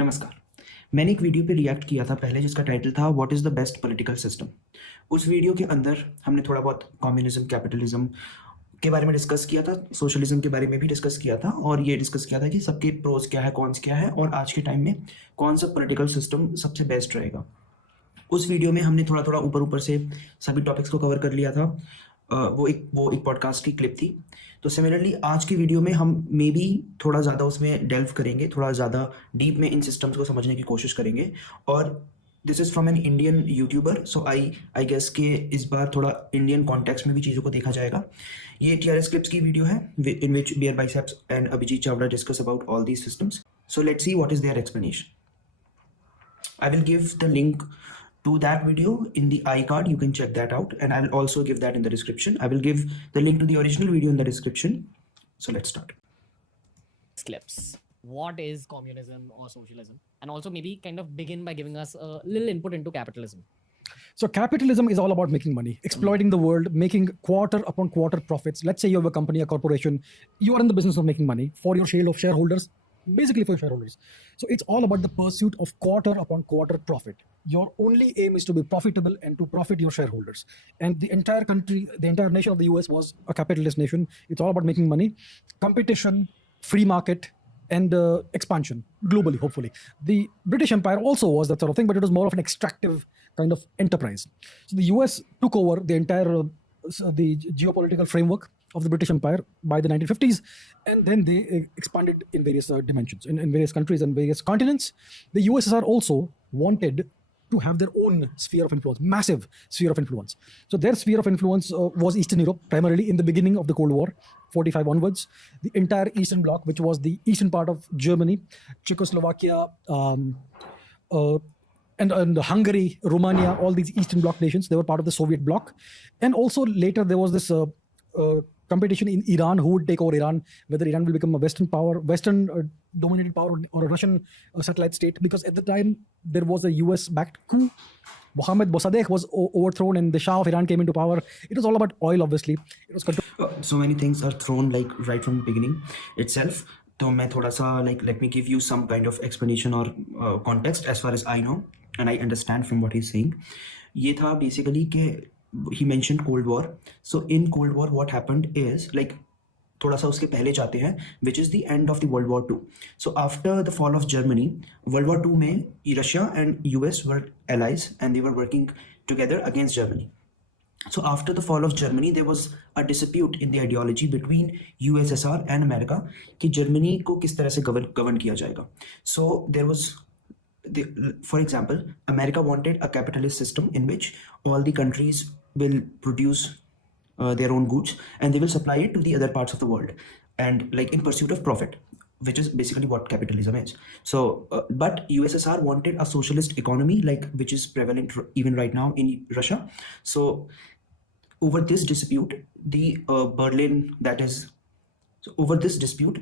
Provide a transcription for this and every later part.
नमस्कार। मैंने एक वीडियो पे रिएक्ट किया था पहले जिसका टाइटल था what is the best political system. उस वीडियो के अंदर हमने थोड़ा बहुत कम्युनिज्म, कैपिटलिज्म के बारे में डिस्कस किया था, सोशलिज्म के बारे में भी डिस्कस किया था और ये डिस्कस किया था कि सबके प्रोज क्या है, कॉन्स क्या है और आज के टाइम में कौन सा पॉलिटिकल सिस्टम सबसे बेस्ट रहेगा। उस वीडियो में हमने थोड़ा-थोड़ा ऊपर-ऊपर से सभी टॉपिक्स को कवर कर लिया था। वो एक पॉडकास्ट की क्लिप थी। तो सिमिलरली आज की वीडियो में हम मे बी थोड़ा ज़्यादा उसमें डेल्व करेंगे, थोड़ा ज़्यादा डीप में इन सिस्टम्स को समझने की कोशिश करेंगे और this is from an Indian YouTuber, so I guess कि इस बार थोड़ा इंडियन कॉन्टेक्स्ट में भी चीज़ों को देखा जाएगा। ये टीआरएस क्लिप्स की वीडियो है इन विच biceps and abhijeet chavda discuss about all these systems. So let's see what is their explanation. I will give the link to that video in the iCard. You can check that out, and I will also give that in the description. I will give the link to the original video in the description. So let's start. Clips. What is communism or socialism? And also maybe kind of begin by giving us a little input into capitalism. So capitalism is all about making money, exploiting the world, making quarter upon quarter profits. Let's say you have a company, a corporation, you are in the business of making money for your share of shareholders, basically for your shareholders. So it's all about the pursuit of quarter upon quarter profit. Your only aim is to be profitable and to profit your shareholders. And the entire country, the entire nation of the US was a capitalist nation. It's all about making money, competition, free market, and expansion globally, hopefully. The British Empire also was that sort of thing, but it was more of an extractive kind of enterprise. So the US took over the entire the geopolitical framework of the British Empire by the 1950s, and then they expanded in various dimensions, in various countries and various continents. The USSR also wanted to have their own sphere of influence, massive sphere of influence. So their sphere of influence was Eastern Europe, primarily in the beginning of the Cold War, 45 onwards. The entire Eastern Bloc, which was the eastern part of Germany, Czechoslovakia, and Hungary, Romania, all these Eastern Bloc nations, they were part of the Soviet bloc. And also later there was this competition in Iran, who would take over Iran, whether Iran will become a Western power, Western dominated power, or a Russian satellite state, because at the time there was a US-backed coup. Mohammad Mossadegh was overthrown and the Shah of Iran came into power. It was all about oil, obviously. It was so many things are thrown like right from the beginning itself. तो मैं थोड़ा सा let me give you some kind of explanation or context as far as I know and I understand from what he's saying. ये था basically कि he mentioned Cold War. So in Cold War what happened is थोड़ा सा उसके पहले जाते हैं, which is the end of the World War II. So after the fall of Germany, World War II में Russia and US were allies and they were working together against Germany. So after the fall of Germany, there was a dispute in the ideology between USSR and America कि Germany को किस तरह से govern किया जाएगा. So there was, for example, America wanted a capitalist system in which all the countries will produce their own goods and they will supply it to the other parts of the world, and in pursuit of profit, which is basically what capitalism is. So but USSR wanted a socialist economy which is prevalent even right now in Russia. So over this dispute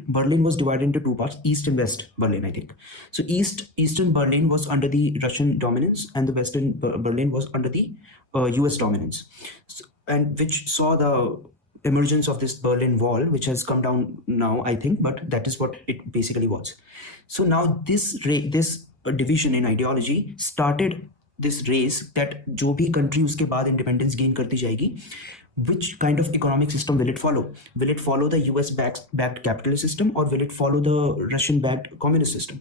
Berlin was divided into two parts, East and West Berlin, I think. So Eastern Berlin was under the Russian dominance and the Western Berlin was under the US dominance. So, and which saw the emergence of this Berlin Wall, which has come down now, I think, but that is what it basically was. So now this division in ideology started this race that जो भी country उसके बाद independence gain करती जाएगी, which kind of economic system will it follow? Will it follow the US-backed capitalist system or will it follow the Russian-backed communist system?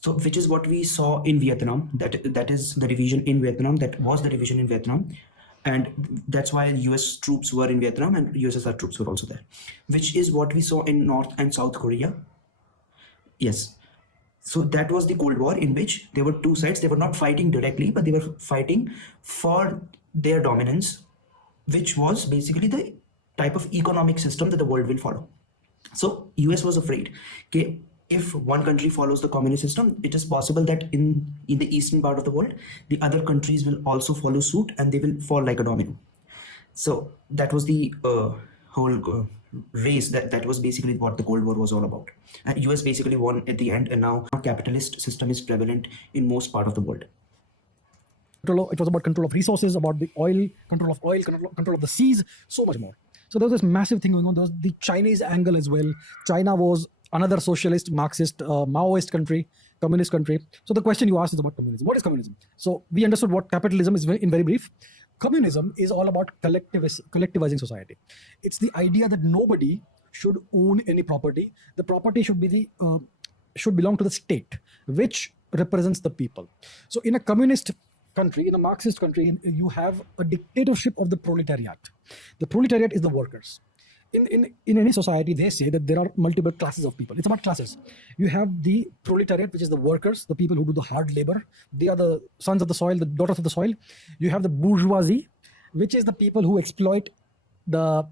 So which is what we saw in Vietnam, that is the division in Vietnam, that was the division in Vietnam. And that's why US troops were in Vietnam and USSR troops were also there, which is what we saw in North and South Korea. Yes. So that was the Cold War in which there were two sides. They were not fighting directly, but they were fighting for their dominance, which was basically the type of economic system that the world will follow. So US was afraid that if one country follows the communist system, it is possible that in the eastern part of the world, the other countries will also follow suit and they will fall like a domino. So that was the whole race. That was basically what the Cold War was all about. US basically won at the end, and now a capitalist system is prevalent in most part of the world. It was about control of resources, about the oil, control of the seas, so much more. So there was this massive thing going on. There was the Chinese angle as well. China was another socialist, Marxist, Maoist country. communist country. So the question you asked is about communism. What is communism? So we understood what capitalism is in very brief. Communism is all about collectivizing society. It's the idea that nobody should own any property. The property should belong to the state, which represents the people. So in a communist country, in a Marxist country, you have a dictatorship of the proletariat. The proletariat is the workers. In any society, they say that there are multiple classes of people. It's about classes. You have the proletariat, which is the workers, the people who do the hard labor. They are the sons of the soil, the daughters of the soil. You have the bourgeoisie, which is the people who exploit the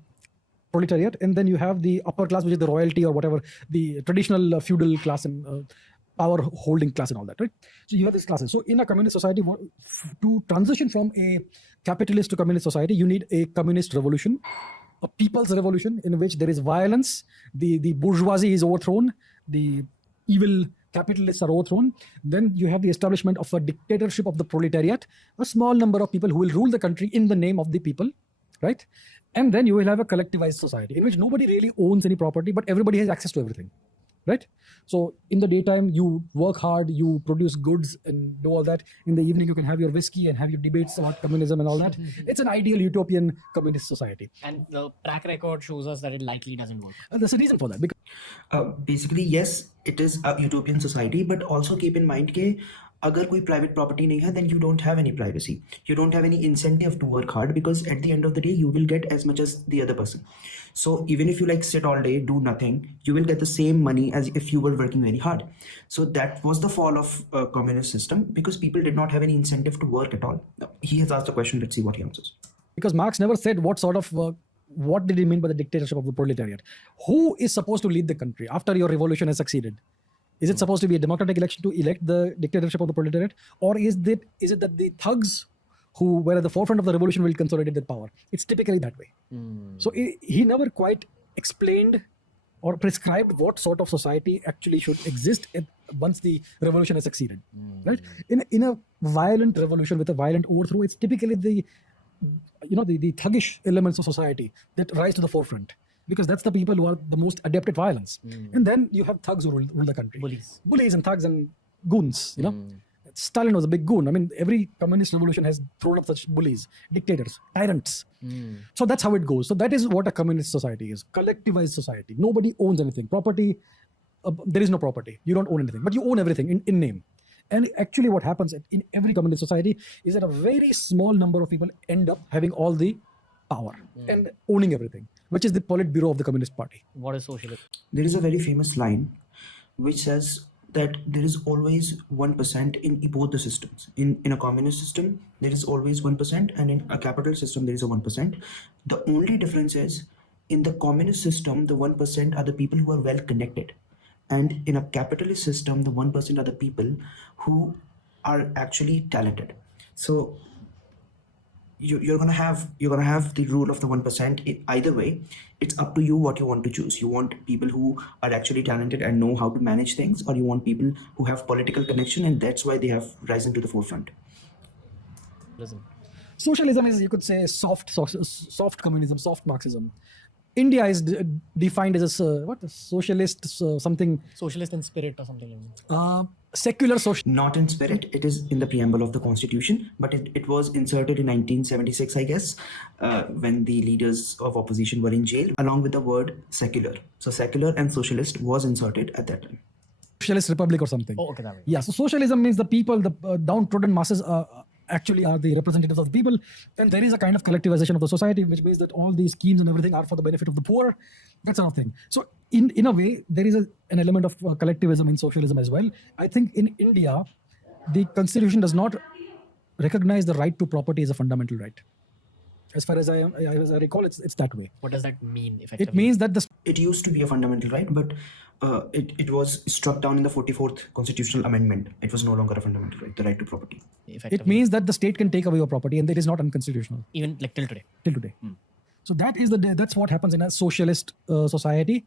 proletariat. And then you have the upper class, which is the royalty or whatever, the traditional feudal class and power holding class and all that, right? So you have these classes. So in a communist society, to transition from a capitalist to communist society, you need a communist revolution, a people's revolution in which there is violence, the bourgeoisie is overthrown, the evil capitalists are overthrown. Then you have the establishment of a dictatorship of the proletariat, a small number of people who will rule the country in the name of the people, right? And then you will have a collectivized society in which nobody really owns any property, but everybody has access to everything, right? So in the daytime, you work hard, you produce goods and do all that. In the evening, you can have your whiskey and have your debates about communism and all that. It's an ideal utopian communist society. And the track record shows us that it likely doesn't work. And there's a reason for that. Because basically, yes, it is a utopian society, but also keep in mind कि अगर कोई private property नहीं है, then you don't have any privacy. You don't have any incentive to work hard because at the end of the day, you will get as much as the other person. So even if you like sit all day, do nothing, you will get the same money as if you were working very hard. So that was the fall of communist system because people did not have any incentive to work at all. Now, he has asked a question. Let's see what he answers. Because Marx never said what did he mean by the dictatorship of the proletariat? Who is supposed to lead the country after your revolution has succeeded? Is it supposed to be a democratic election to elect the dictatorship of the proletariat? Or is it that the thugs who were at the forefront of the revolution will consolidate their power? It's typically that way. So he never quite explained or prescribed what sort of society actually should exist once the revolution has succeeded. Right? In a violent revolution with a violent overthrow, it's typically the thuggish elements of society that rise to the forefront. Because that's the people who are the most adept at violence. And then you have thugs who rule the country. Bullies and thugs and goons, Stalin was a big goon. I mean, every communist revolution has thrown up such bullies, dictators, tyrants. So that's how it goes. So that is what a communist society is. Collectivized society. Nobody owns anything. Property, there is no property. You don't own anything, but you own everything in name. And actually what happens in every communist society is that a very small number of people end up having all the power and owning everything, which is the Politburo of the Communist Party. What is socialism? There is a very famous line which says that there is always 1% in both the systems. In a communist system, there is always 1%, and in a capitalist system, there is a 1%. The only difference is in the communist system, the 1% are the people who are well connected. And in a capitalist system, the 1% are the people who are actually talented. So you're gonna have the rule of the 1%. Either way, it's up to you what you want to choose. You want people who are actually talented and know how to manage things, or you want people who have political connection, and that's why they have risen to the forefront. Socialism is, you could say, soft communism, soft Marxism. India is defined as a socialist something. Socialist in spirit or something like that. Secular social. Not in spirit, it is in the preamble of the constitution, but it was inserted in 1976, I guess, when the leaders of opposition were in jail, along with the word secular. So secular and socialist was inserted at that time. Socialist republic or something. Oh, okay, that way. Yeah, so socialism means the people, the downtrodden masses actually are the representatives of the people, and there is a kind of collectivization of the society, which means that all these schemes and everything are for the benefit of the poor, that sort of thing. So in a way, there is an element of collectivism in socialism as well. I think in India, the constitution does not recognize the right to property as a fundamental right. As far as I recall, it's that way. What does that mean effectively? It means that it used to be a fundamental right, but it was struck down in the 44th constitutional amendment. It was no longer a fundamental right, the right to property. It means that the state can take away your property, and it is not unconstitutional. Even like till today. Till today. So that's what happens in a socialist society.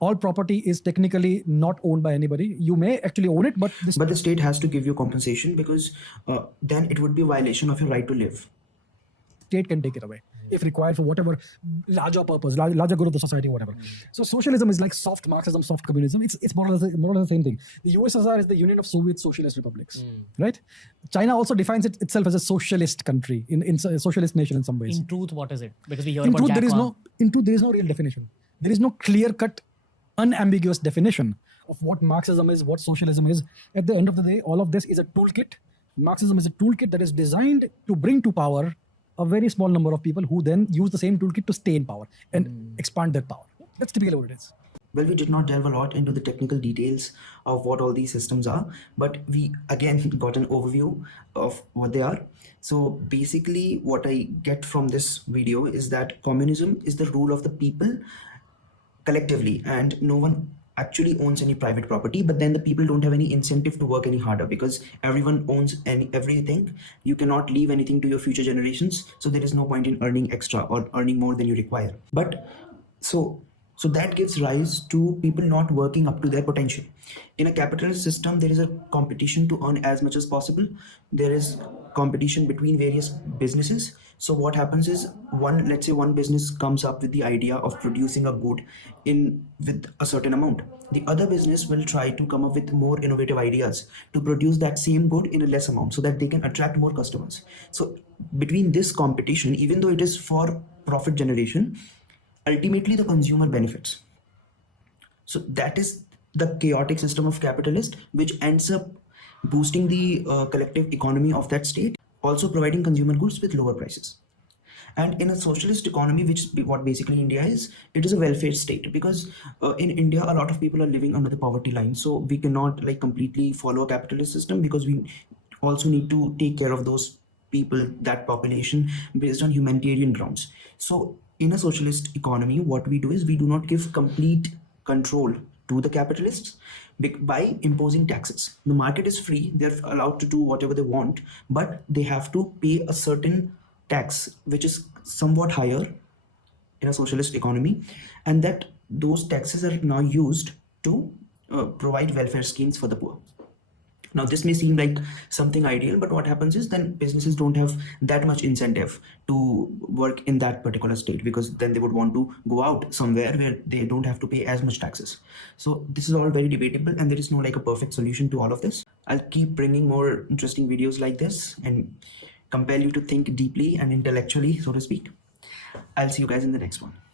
All property is technically not owned by anybody. You may actually own it, but the state has to give you compensation, because then it would be a violation of your right to live. State can take it away. if required for whatever larger purpose, larger good of the society, whatever. So socialism is like soft Marxism, soft communism. It's more or less the same thing. The USSR is the Union of Soviet Socialist Republics, right? China also defines itself as a socialist country, in a socialist nation in some ways. In truth, what is it? Because we hear In about truth, Jack Ma. there is no real definition. There is no clear-cut, unambiguous definition of what Marxism is, what socialism is. At the end of the day, all of this is a toolkit. Marxism is a toolkit that is designed to bring to power a very small number of people who then use the same toolkit to stay in power and expand their power. That's typically what it is. Well, we did not delve a lot into the technical details of what all these systems are, but we again got an overview of what they are. So basically, what I get from this video is that communism is the rule of the people collectively, and no one actually owns any private property, but then the people don't have any incentive to work any harder because everyone owns everything. You cannot leave anything to your future generations, so there is no point in earning extra or earning more than you require. But so that gives rise to people not working up to their potential. In a capitalist system, there is a competition to earn as much as possible. There is competition between various businesses. So what happens is, let's say one business comes up with the idea of producing a good with a certain amount. The other business will try to come up with more innovative ideas to produce that same good in a less amount so that they can attract more customers. So between this competition, even though it is for profit generation, ultimately the consumer benefits. So that is the chaotic system of capitalist, which ends up boosting the collective economy of that state, also providing consumer goods with lower prices. And in a socialist economy, which is what basically India is, it is a welfare state, because in India a lot of people are living under the poverty line. So we cannot like completely follow a capitalist system, because we also need to take care of those people, that population, based on humanitarian grounds. So in a socialist economy, what we do is we do not give complete control to the capitalists by imposing taxes. The market is free, they're allowed to do whatever they want, but they have to pay a certain tax which is somewhat higher in a socialist economy, and that those taxes are now used to provide welfare schemes for the poor. Now, this may seem like something ideal, but what happens is then businesses don't have that much incentive to work in that particular state, because then they would want to go out somewhere where they don't have to pay as much taxes. So this is all very debatable, and there is no like a perfect solution to all of this. I'll keep bringing more interesting videos like this and compel you to think deeply and intellectually, so to speak. I'll see you guys in the next one.